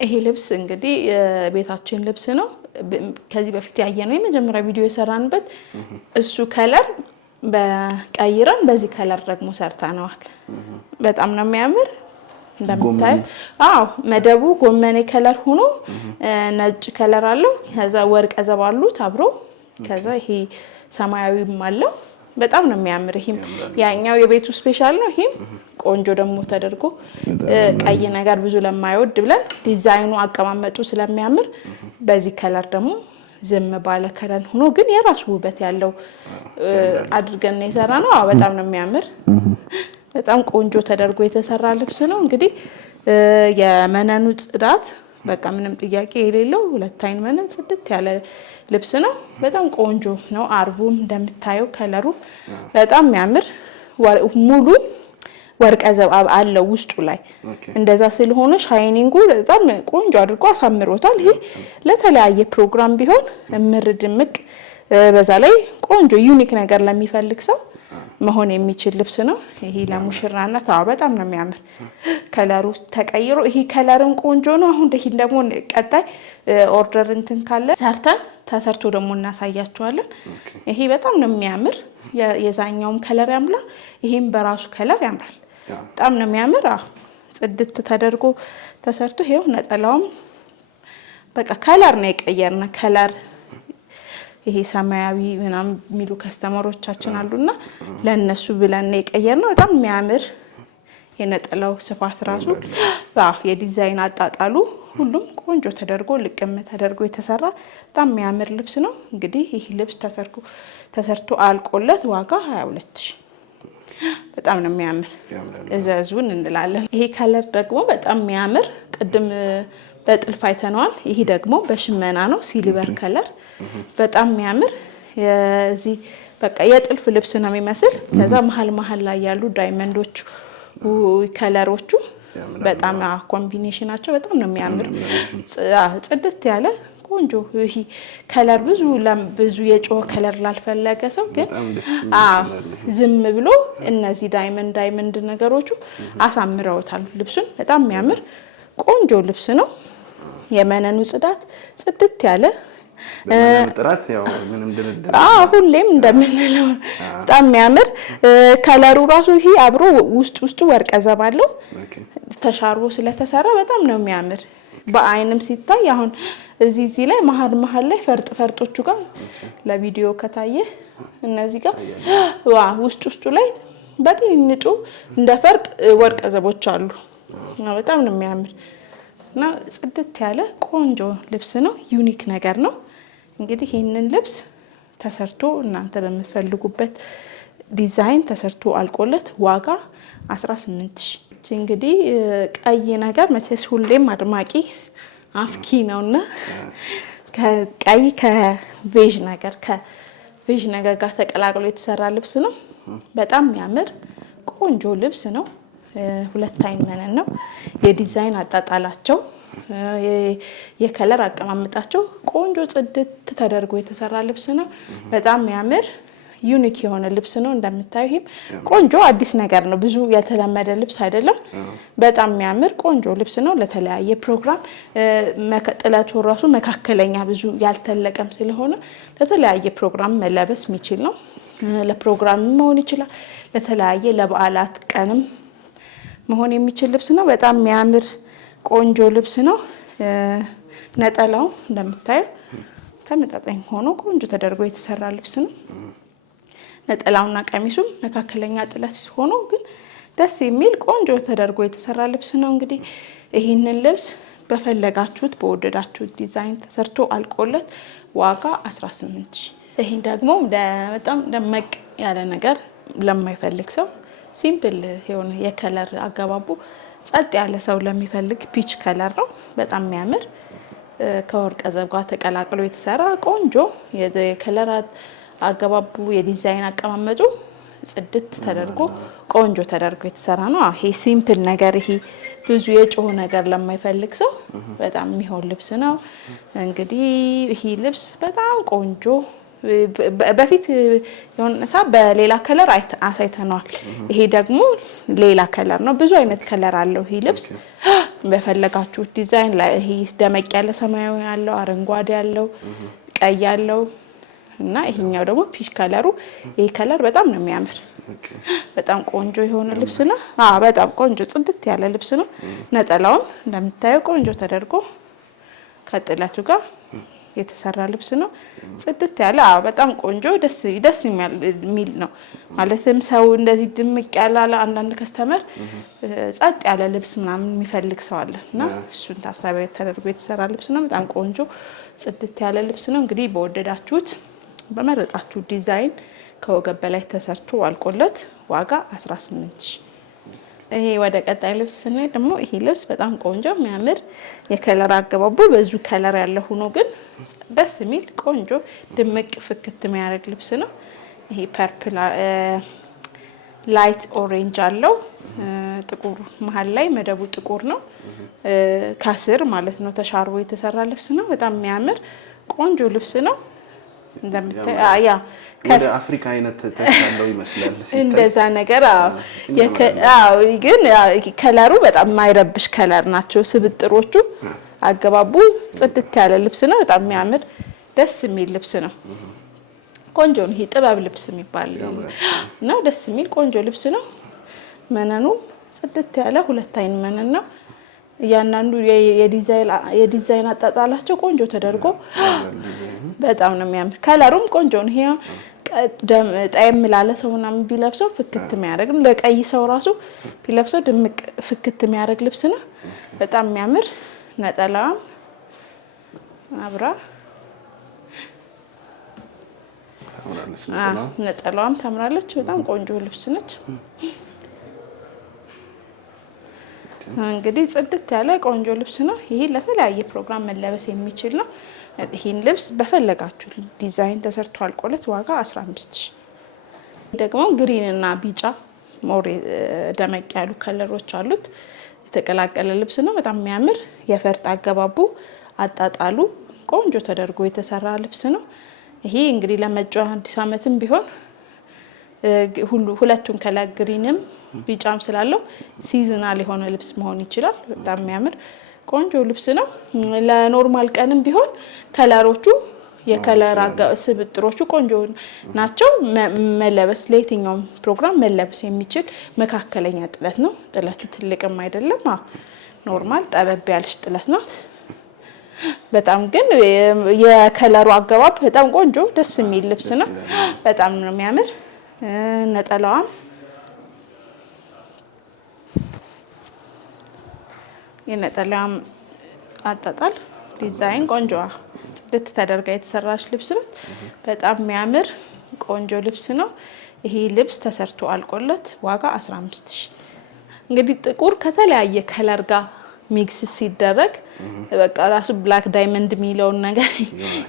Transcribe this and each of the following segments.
ይሄ ልብስ እንግዲህ ቤታችን ልብስ ነው ከዚህ በፊት ያየነው የመጀመሪያ ቪዲዮ የሰራንበት እሱ ከለር በቀይረን በዚህ ከለር ደግሞ ሰርተናል በጣም ነው የሚያምር እንደምታይ መደቡ ጎመኔ ከለር ሆኖ ነጭ ከለር አለው ከዛ ወርቀ ዘብ አሉት አብሮ ከዛ ይሄ ሰማያዊም አለው በጣም ነው የሚያምር ይሄም ያኛው የቤቱ ስፔሻል ነው ይሄም ቆንጆ ደግሞ ተደርጎ ቀይ ነገር ብዙ ለማይወድ ብለን ዲዛይኑ አቀማመጡ ስለሚያምር በዚህ ከለር ደግሞ ዝም ባለ ከለር ሆኖ ግን የራሱ ውበት ያለው አድርገን የሰራነው በጣም ነው የሚያምር በጣም ቆንጆ ተደርጎ የተሰራ ልብስ ነው እንግዲህ የመነኑ ጽዳት በቃ ምንም ጥያቄ የሌለው ሁለት አይን መነን ጽድት ያለ ልብስ ነው በጣም ቆንጆ ነው አርቡም እንደምታዩ ከለሩ በጣም የሚያምር ሙሉ ወርቀ ዘብ አለው ውስጡ ላይ እንደዛ ስለሆነ ሻይኒንጉ በጣም ቆንጆ አድርጎ አሳምሮታል ይሄ ለተለያየ ፕሮግራም ቢሆን እምር ድምቅ በዛ ላይ ቆንጆ ዩኒክ ነገር ለሚፈልግ ሰው መሆን የሚችል ልብስ ነው ይሄ ለሙሽራነት በጣም ነው የሚያምር ከለሩ ተቀይሮ ይሄ ከለርም ቆንጆ ነው አሁን ደግሞ ቀጣይ ኦርደር እንትን ካለ ሰርተን ተሰርቶ ደግሞ እናሳያቸዋለን ይሄ በጣም ነው የሚያምር የዛኛውም ከለር ያምራል ይሄም በራሱ ከለር ያምራል በጣም ነው የሚያምር ጽድት ተደርጎ ተሰርቶ ይሄው ነጠላውም በቃ ከለር ነው የቀየርና ከለር ይሄ ሰማያዊ ምናምን ሚሉ ከስተመሮቻችን አሉና ለነሱ ብለን ነው የቀየርነው በጣም የሚያምር የነጠላው ስፋት ራሱ የዲዛይን አጣጣሉ ሁሉም ቆንጆ ተደርጎ ልቅም ተደርጎ የተሰራ በጣም የሚያምር ልብስ ነው እንግዲህ ይሄ ልብስ ተሰርቶ አልቆለት ዋጋ 22000 በጣም ነው የሚያምር እዘዙን እንላለን ይሄ ከለር ደግሞ በጣም የሚያምር ቅድም በጥልፍ አይተናል ይሄ ደግሞ በሽመና ነው ሲልቨር ከለር በጣም የሚያምር የዚህ በቃ የጥልፍ ልብስ ነው የሚመስል ከዛ መሃል ላይ ያሉ ዳይመንዶቹ ከለሮቹ በጣም ኮምቢኔሽናቸው በጣም ነው የሚያምር ጽድት ያለ ቆንጆ ይሄ ከለር ብዙ የጮህ ከለር ላልፈለገ ሰው ግን ዝም ብሎ እነዚህ ዳይመንድ ነገሮቹ አሳምረውታል ልብሱን በጣም የሚያምር ቆንጆ ልብስ ነው የመነኑ ጽዳት ጽድት ያለ ጥራት ያው ምንም ድርድር ሁሌም እንደምንለው በጣም የሚያምር ከለሩ ራሱ ይሄ አብሮ ውስጡ ወርቀ ዘብ አለው ተሻርቦ ስለተሰራ በጣም ነው የሚያምር በአይንም ሲታይ አሁን እዚህ ላይ መሃል ላይ ፈርጦቹ ጋር ለቪዲዮ ከታየ እነዚህ ጋር ውስጡ ላይ በትንንጡ እንደ ፈርጥ ወርቀ ዘቦች አሉ በጣም ነው የሚያምር እና ጽድት ያለ ቆንጆ ልብስ ነው ዩኒክ ነገር ነው እንግዲህ ይሄንን ልብስ ተሰርቶ እናንተ በመፈልጉበት ዲዛይን ተሰርቶ አልቆለት ዋጋ 18000 እንግዲህ ቀይ ነገር መቼስ ሁሌም አድማቂ አፍኪ ነውና ቀይ ከቬጅ ነገር ጋር ተቀላቅሎ የተሰራ ልብስ ነው በጣም የሚያምር ቆንጆ ልብስ ነው ሁለት አይን መነን ነው የዲዛይን አጣጣላቸው የከለር አቀማመጣቸው ቆንጆ ጽድት ተደርጎ የተሰራ ልብስ ነው በጣም የሚያምር ዩኒክ የሆነ ልብስ ነው እንደምታዩም ቆንጆ አዲስ ነገር ነው ብዙ የተለመደ ልብስ አይደለም በጣም የሚያምር ቆንጆ ልብስ ነው ለተለያየ ፕሮግራም ጥለቱ ራሱ መካከለኛ ብዙ ያልተለቀም ስለሆነ ለተለያየ ፕሮግራም መለበስ የሚችል ነው ለፕሮግራም መሆን ይችላል ለተለያየ ለበዓላት ቀንም መሆን የሚችል ልብስ ነው በጣም የሚያምር ቆንጆ ልብስ ነው ነጠላው እንደምታዩ ተመጣጣኝ ሆኖ ቆንጆ ተደርጎ የተሰራ ልብስ ነው ነጠላውና ቀሚሱም መካከለኛ ጥለት ሆኖ ግን ደስ የሚል ቆንጆ ተደርጎ የተሰራ ልብስ ነው እንግዲህ ይሄንን ልብስ በፈለጋችሁት በወደዳችሁት ዲዛይን ተሰርቶ አልቆለት ዋጋ 18000 ይሄን ደግሞ በጣም ደመቅ ያለ ነገር ለማይፈልግ ሰው ሲምፕል የሆነ የከለር አገባቡ ጸጥ ያለ ሰው ለሚፈልግ ፒች ከለር ነው በጣም የሚያምር ከወርቀ ዘብ ጋር ተቀላቅሎ የተሰራ ቆንጆ የከለር አገባቡ የዲዛይን አቀማመጡ ጽድት ተደርጎ ቆንጆ ተደርጎ የተሰራ ነው ይሄ ሲምፕል ነገር ይሄ ብዙ የጮህ ነገር ለማይፈልግ ሰው በጣም የሚሆን ልብስ ነው እንግዲህ ይሄ ልብስ በጣም ቆንጆ በፊት የሆነሳ በሌላ ከለር አሳይተናል ይሄ ደግሞ ሌላ ከለር ነው ብዙ አይነት ከለር አለው ይሄ ልብስ በፈለጋችሁ ዲዛይን ላይ ይሄ ደመቅ ያለ ሰማያዊ ያለው አረንጓዴ ያለው ቀይ ያለው እና ይሄኛው ደግሞ ፒች ከለሩ ይሄ ከለር በጣም ነው የሚያምር በጣም ቆንጆ የሆነ ልብስ ነው በጣም ቆንጆ ጽድት ያለ ልብስ ነው ነጠላውም እንደምታየው ቆንጆ ተደርጎ ከጥለቱ ጋር የተሰራ ልብስ ነው ጽድት ያለ በጣም ቆንጆ ደስ የሚል ነው ማለትም ሰው እንደዚህ ድምቅ ያለ አንዳንድ ከስተመር ጸጥ ያለ ልብስ ምናምን የሚፈልግ ሰው አለና እሱን ታሳቢ ተደርጎ የተሰራ ልብስ ነው በጣም ቆንጆ ጽድት ያለ ልብስ ነው እንግዲህ በወደዳችሁት በመረጣችሁ ዲዛይን ከወገብ በላይ ተሰርቶ አልቆለት ዋጋ 18000 ይሄ ወደ ቀጣይ ልብስ ስንሄድ ደግሞ ይሄ ልብስ በጣም ቆንጆ የሚያምር የከለር አገባቡ በዙ ከለር ያለው ሆኖ ግን ደስ የሚል ቆንጆ ድምቅ ፍክት የሚያደርግ ልብስ ነው ይሄ ፐርፕል ላይት ኦሬንጅ አለው ጥቁር መሃል ላይ መደቡ ጥቁር ነው ከስር ማለት ነው ተሻርቦ የተሰራ ልብስ ነው በጣም የሚያምር ቆንጆ ልብስ ነው እንደምታያ ወደ አፍሪካ አይነት ተቻለው ይመስላል እንደዛ ነገር ግን ከለሩ በጣም ማይረብሽ ከለር ናቸው ስብጥሮቹ አገባቡ ጽድት ያለ ልብስ ነው በጣም የሚያምር ደስ የሚል ልብስ ነው ቆንጆ ነው ይሄ ጥበብ ልብስ የሚባል ነው ደስ የሚል ቆንጆ ልብስ ነው መነኑ ጽድት ያለ ሁለት አይን መነን ነው ያንናንዱ የዲዛይን አጣጣላቸው ቆንጆ ተደርጎ በጣም ነው የሚያምር ከለሩም ቆንጆ ነው ይሄ ጣይም ላለ ሰውና ቢለብሰው ፍክት የሚያደርግ ለቀይ ሰው ራሱ ቢለብሰው ድምቅ ፍክት የሚያደርግ ልብስ ነው በጣም የሚያምር ነጠላዋም አብራ ነጠላዋም ታምራለች በጣም ቆንጆ ልብስ ነች እንግዲህ ጽድት ያለ ቆንጆ ልብስ ነው ይሄ ለተለያየ ፕሮግራም መለበስ የሚችል ነው ይሄን ልብስ በፈለጋችሁ ዲዛይን ተሰርቶ አልቆለት ዋጋ 15000 ደግሞ ግሪን እና ቢጫ ሞር ደመቅ ያሉ ከለሮች አሉት የተቀላቀለ ልብስ ነው በጣም የሚያምር የፈርጥ አገባቡ አጣጣሉ ቆንጆ ተደርጎ የተሰራ ልብስ ነው ይሄ እንግዲህ ለመጫው አዲስ አመትም ቢሆን ሁለቱን ከለር ግሪንም ቢጫም ስላለው ሲዝናል የሆነ ልብስ መሆን ይችላል በጣም የሚያምር ቆንጆ ልብስ ነው ለኖርማል ቀንም ቢሆን ከለሮቹ የከለር ስብጥሮቹ ቆንጆ ናቸው መለበስ ለየትኛው ፕሮግራም መለበስ የሚችል መካከለኛ ጥለት ነው ጥለቱ ትልቅም አይደለም ኖርማል ጠበብ ያለች ጥለት ናት በጣም ግን የከለሩ አገባብ በጣም ቆንጆ ደስ የሚል ልብስ ነው በጣም ነው የሚያምር ነጠላዋም የነጠላዋም አጣጣል ዲዛይን ቆንጆ ጽድት ተደርጋ የተሰራች ልብስ ነው በጣም የሚያምር ቆንጆ ልብስ ነው ይሄ ልብስ ተሰርቶ አልቆለት ዋጋ 15000 እንግዲህ ጥቁር ከተለያየ ከለር ጋር ሚክስ ሲደረግ በቃ ራሱ ብላክ ዳይመንድ ሚለውን ነገር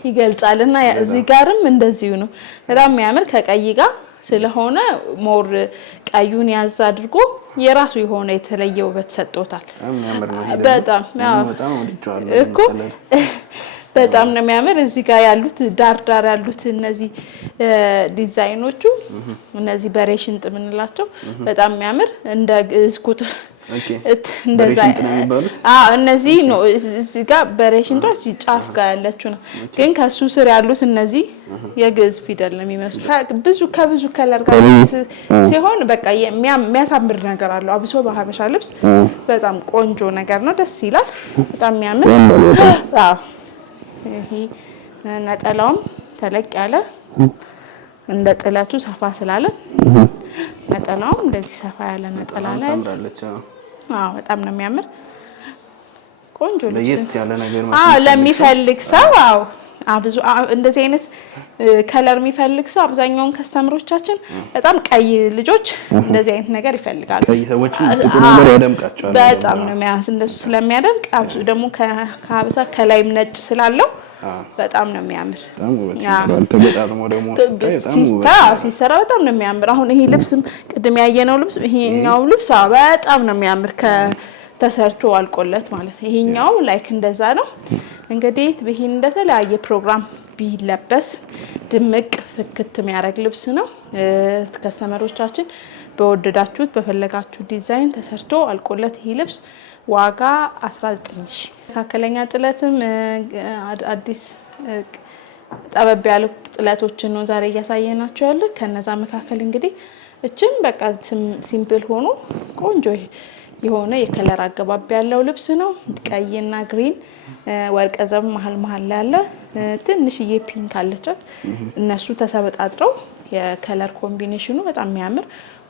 ይገልጻልና እዚህ ጋርም እንደዚሁ ነው በጣም የሚያምር ከቀይ ጋር ስለሆነ ሞር ቀዩን ያዝ አድርጎ የራሱ የሆነ የተለየ ውበት ሰጥቶታል በጣም እኮ በጣም ነው የሚያምር እዚህ ጋር ያሉት ዳር ያሉት እነዚህ ዲዛይኖቹ እነዚህ በሬሽንጥ ምንላቸው በጣም የሚያምር እንደ ግዕዝ ቁጥር እንደዛ እነዚህ ነው እዚህ ጋር በሬሽንቶች ጫፍ ጋር ያለችው ነው ግን ከሱ ስር ያሉት እነዚህ የግዕዝ ፊደል ነው የሚመስሉ ከብዙ ከለር ጋር ሲሆን በቃ የሚያሳምር ነገር አለው አብሶ በሐበሻ ልብስ በጣም ቆንጆ ነገር ነው ደስ ይላል በጣም የሚያምር ይሄ ነጠላውም ተለቅ ያለ እንደ ጥለቱ ሰፋ ስላለ ነጠላውም እንደዚህ ሰፋ ያለ ነጠላ ላይ በጣም ነው የሚያምር ቆንጆ ልብስ ለየት ያለ ነገር ለሚፈልግ ሰው ብዙ እንደዚህ አይነት ከለር የሚፈልግ ሰው አብዛኛውን ከስተመሮቻችን በጣም ቀይ ልጆች እንደዚህ አይነት ነገር ይፈልጋሉ ቀይ ሰዎች ጥቁር ነገር ያደምቃቸዋል በጣም ነው የሚያስ እንደሱ ስለሚያደምቅ አብዙ ደግሞ ከሐበሻ ከላይም ነጭ ስላለው በጣም ነው የሚያምር ተገጣጥሞ ደግሞ ሲሰራ በጣም ነው የሚያምር አሁን ይሄ ልብስም ቅድም ያየነው ልብስ ይሄኛው ልብስ በጣም ነው የሚያምር ተሰርቶ አልቆለት ማለት ይሄኛው ላይክ እንደዛ ነው እንግዲህ በይሄን እንደተለያየ ፕሮግራም ቢለበስ ድምቅ ፍክት የሚያደርግ ልብስ ነው ከስተመሮቻችን በወደዳችሁት በፈለጋችሁ ዲዛይን ተሰርቶ አልቆለት ይሄ ልብስ ዋጋ 19000 መካከለኛ ጥለትም አዲስ ጠበብ ያሉ ጥለቶችን ነው ዛሬ እያሳየናችሁ ያለ ከነዛ መካከል እንግዲህ እቺም በቃ ሲምፕል ሆኖ ቆንጆ የሆነ የከለር አገባብ ያለው ልብስ ነው ቀይና ግሪን ወርቀ ዘብ መሃል ላይ ያለ ትንሽዬ ፒንክ አለቻት እነሱ ተሰበጣጥረው የከለር ኮምቢኔሽኑ በጣም የሚያምር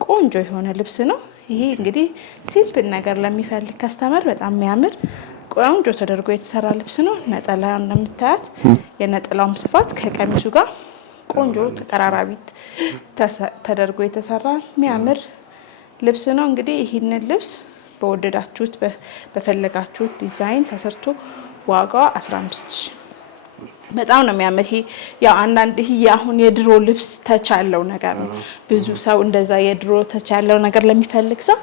ቆንጆ የሆነ ልብስ ነው ይሄ እንግዲህ ሲምፕል ነገር ለሚፈልግ ከስተመር በጣም የሚያምር ቆንጆ ተደርጎ የተሰራ ልብስ ነው ነጠላው እንደምታያት የነጠላውም ስፋት ከቀሚሱ ጋር ቆንጆ ተቀራራቢ ተደርጎ የተሰራ የሚያምር ልብስ ነው እንግዲህ ይሄንን ልብስ በወደዳችሁት በፈለጋችሁት ዲዛይን ተሰርቶ ዋጋው 15000 በጣም ነው የሚያምር ይሄ ያው አንዳንድ ይሄ አሁን የድሮ ልብስ ተቻለው ነገር ነው ብዙ ሰው እንደዛ የድሮ ተቻለው ነገር ለሚፈልግ ሰው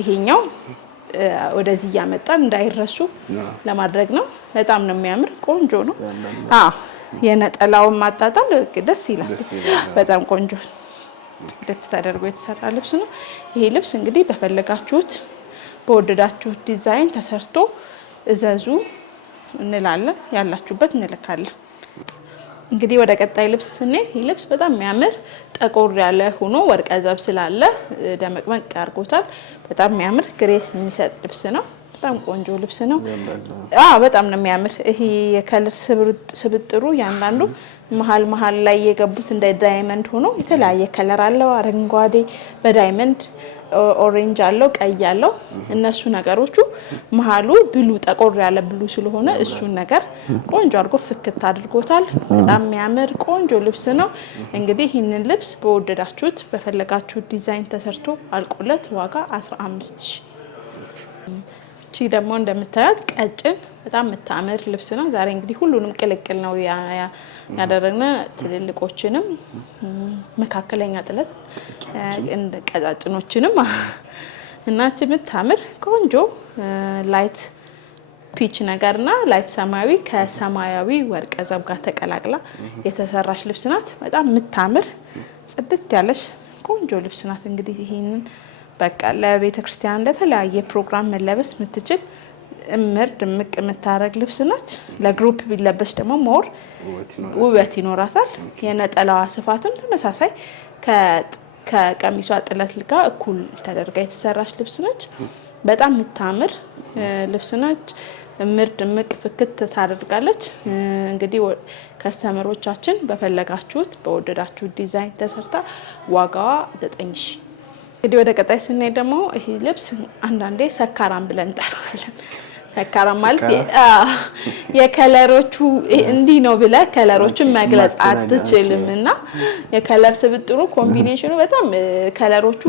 ይሄኛው ወደዚህ ያመጣን እንዳይረሱ ለማድረግ ነው በጣም ነው የሚያምር ቆንጆ ነው የነጠላው ማጣጣል ደስ ይላል በጣም ቆንጆ ደስ ተደርጎ የተሰራ ልብስ ነው ይሄ ልብስ እንግዲህ በፈለጋችሁት በወደዳችሁት ዲዛይን ተሰርቶ እዘዙ እንላለን ያላችሁበት እንልካለን እንግዲህ ወደ ቀጣይ ልብስ ስንሄድ ይሄ ልብስ በጣም የሚያምር ጠቆር ያለ ሆኖ ወርቀ ዘብ ስላለ ደመቅመቅ አድርጎታል በጣም የሚያምር ግሬስ የሚሰጥ ልብስ ነው በጣም ቆንጆ ልብስ ነው በጣም ነው የሚያምር ይሄ የከለር ስብጥሩ ያንዳንዱ መሃል ላይ የገቡት እንደ ዳይመንድ ሆኖ የተለያየ ከለር አለው አረንጓዴ በዳይመንድ ኦሬንጅ አለው ቀይ አለው እነሱ ነገሮቹ መሃሉ ብሉ ጠቆር ያለ ብሉ ስለሆነ እሱን ነገር ቆንጆ አድርጎ ፍክት አድርጎታል በጣም የሚያምር ቆንጆ ልብስ ነው እንግዲህ ይህንን ልብስ በወደዳችሁት በፈለጋችሁት ዲዛይን ተሰርቶ አልቆለት ዋጋ 15000 እቺ ደግሞ እንደምታዩት ቀጭን በጣም የምታምር ልብስ ነው ዛሬ እንግዲህ ሁሉንም ቅልቅል ነው ያደረግነው ትልልቆችንም መካከለኛ ጥለት እንደ ቀጫጭኖችንም እና እቺ የምታምር ቆንጆ ላይት ፒች ነገርና ላይት ሰማያዊ ከሰማያዊ ወርቀ ዘብ ጋር ተቀላቅላ የተሰራች ልብስ ናት በጣም የምታምር ጽድት ያለች ቆንጆ ልብስ ናት እንግዲህ ይሄንን በቃ ለቤተ ክርስቲያን ለተለያየ ፕሮግራም መለበስ የምትችል ምርጥ ድምቅ የምታረግ ልብስ ናት ለግሩፕ ቢለበስ ደግሞ ሞር ውበት ይኖራታል የነጠላዋ ስፋትም ተመሳሳይ ከቀሚሷ ጥለት ጋር እኩል ተደርጋ የተሰራች ልብስ ነች በጣም የምታምር ልብስ ነች ምርጥ ድምቅ ፍክት ታደርጋለች እንግዲህ ከስተመሮቻችን በፈለጋችሁት በወደዳችሁት ዲዛይን ተሰርታ ዋጋዋ 9000 እንግዲህ ወደ ቀጣይ ስንሄድ ደግሞ ይሄ ልብስ አንዳንዴ ሰካራም ብለን እንጠራዋለን ሰካራም ማለት የከለሮቹ እንዲህ ነው ብለ ከለሮችን መግለጽ አትችልምና የከለር ስብጥሩ ኮምቢኔሽኑ በጣም ከለሮቹ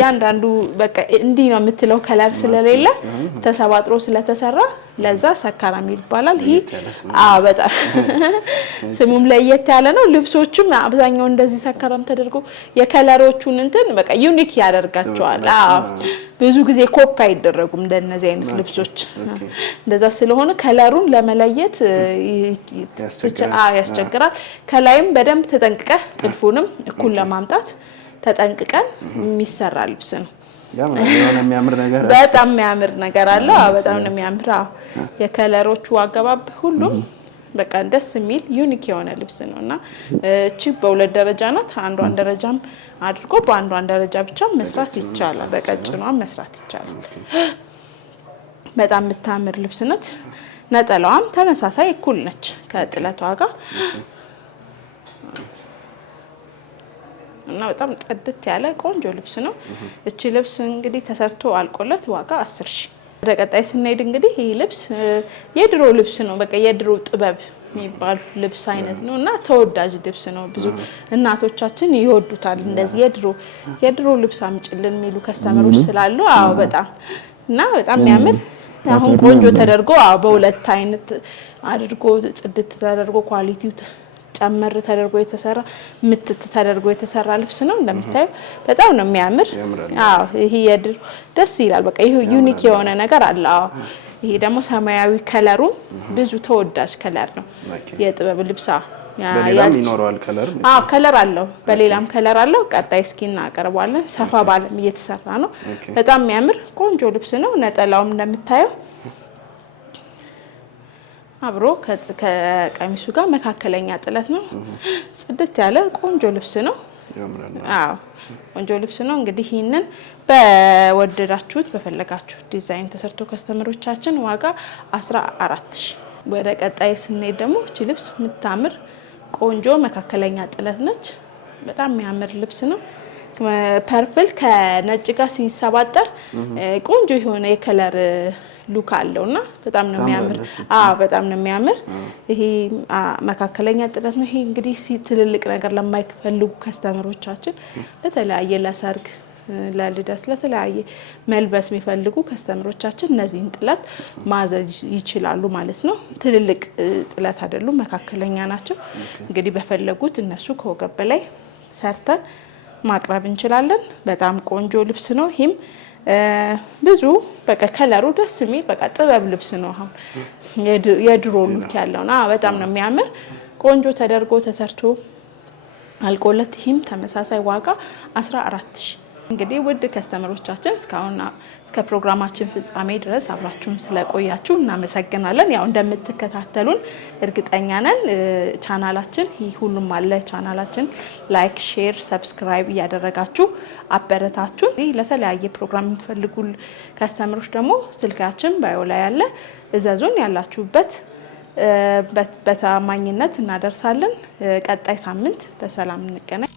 ያንዳንዱ በቃ እንዲህ ነው የምትለው ከለር ስለሌለ ተሰባጥሮ ስለተሰራ ለዛ ሰካራም ይባላል ይሄ በጣም ስሙም ለየት ያለ ነው ልብሶቹም አብዛኛው እንደዚህ ሰካራም ተደርጎ የከለሮቹን እንትን በቃ ዩኒክ ያደርጋቸዋል ብዙ ጊዜ ኮፒ አይደረጉም እንደነዚህ አይነት ልብሶች እንደዛ ስለሆነ ከለሩን ለመለየት ያስቸግራል ከላይም በደንብ ተጠንቅቀ ጥልፉንም እኩል ለማምጣት ተጠንቅቀን የሚሰራ ልብስ ነው በጣም የሚያምር ነገር አለ በጣም ነው የሚያምር የከለሮቹ አገባብ ሁሉም በቃ ደስ የሚል ዩኒክ የሆነ ልብስ ነውና እቺ በሁለት ደረጃ ናት አንዷን ደረጃም አድርጎ በአንዷን ደረጃ ብቻ መስራት ይቻላል በቀጭኗ መስራት ይቻላል በጣም የምታምር ልብስ ነች ነጠላዋም ተመሳሳይ እኩል ነች ከጥለቷ ጋር እና በጣም ጽድት ያለ ቆንጆ ልብስ ነው እቺ ልብስ እንግዲህ ተሰርቶ አልቆለት ዋጋ 10000 ወደ ቀጣይ ስንሄድ እንግዲህ ይሄ ልብስ የድሮ ልብስ ነው በቃ የድሮ ጥበብ የሚባል ልብስ አይነት ነውና ተወዳጅ ልብስ ነው ብዙ እናቶቻችን ይወዱታል እንደዚህ የድሮ ልብስ አምጭልን የሚሉ ከስተመሮች ስላሉ በጣም እና በጣም የሚያምር አሁን ቆንጆ ተደርጎ በሁለት አይነት አድርጎ ጽድት ተደርጎ ኳሊቲው ጨመር ተደርጎ የተሰራ ምትት ተደርጎ የተሰራ ልብስ ነው እንደምታዩ በጣም ነው የሚያምር ይሄ የድሮ ደስ ይላል በቃ ይሄ ዩኒክ የሆነ ነገር አለ ይሄ ደግሞ ሰማያዊ ከለሩ ብዙ ተወዳጅ ከለር ነው የጥበብ ልብስ በሌላም ይኖረዋል ከለር? አዎ ከለር አለው፣ በሌላም ከለር አለው። ቀጣይ እስኪ እናቀርባለን። ሰፋ ባለም እየተሰራ ነው። በጣም የሚያምር ቆንጆ ልብስ ነው። ነጠላውም እንደምታየው አብሮ ከቀሚሱ ጋር መካከለኛ ጥለት ነው። ጽድት ያለ ቆንጆ ልብስ ነው። አዎ ቆንጆ ልብስ ነው። እንግዲህ ይሄንን በወደዳችሁት በፈለጋችሁት ዲዛይን ተሰርቶ ከስተመሮቻችን ዋጋ 14000። ወደ ቀጣይ ስንሄድ ደግሞ እቺ ልብስ የምታምር ቆንጆ መካከለኛ ጥለት ነች። በጣም የሚያምር ልብስ ነው። ፐርፕል ከነጭ ጋር ሲሰባጠር ቆንጆ የሆነ የከለር ሉክ አለውና በጣም ነው የሚያምር። በጣም ነው የሚያምር። ይሄ መካከለኛ ጥለት ነው። ይሄ እንግዲህ ትልልቅ ነገር ለማይፈልጉ ከስተመሮቻችን ለተለያየ ለሰርግ፣ ለልደት፣ ለተለያየ መልበስ የሚፈልጉ ከስተመሮቻችን እነዚህን ጥለት ማዘዝ ይችላሉ ማለት ነው። ትልልቅ ጥለት አይደሉም፣ መካከለኛ ናቸው። እንግዲህ በፈለጉት እነሱ ከወገብ በላይ ሰርተን ማቅረብ እንችላለን። በጣም ቆንጆ ልብስ ነው። ይሄም ብዙ በቃ ከለሩ ደስ የሚል በቃ ጥበብ ልብስ ነው። አሁን የድሮ ሉክ ያለው ነው። በጣም ነው የሚያምር። ቆንጆ ተደርጎ ተሰርቶ አልቆለት ይህም ተመሳሳይ ዋጋ 14000። እንግዲህ ውድ ከስተመሮቻችን እስካሁን እስከ ፕሮግራማችን ፍጻሜ ድረስ አብራችሁን ስለቆያችሁ እናመሰግናለን። ያው እንደምትከታተሉን እርግጠኛ ነን። ቻናላችን ሁሉም አለ ቻናላችን ላይክ፣ ሼር፣ ሰብስክራይብ እያደረጋችሁ አበረታቱን። ለተለያየ ፕሮግራም የምትፈልጉ ከስተመሮች ደግሞ ስልካችን ባዮ ላይ ያለ እዘዙን። ያላችሁበት በታማኝነት እናደርሳለን። ቀጣይ ሳምንት በሰላም እንገናኝ።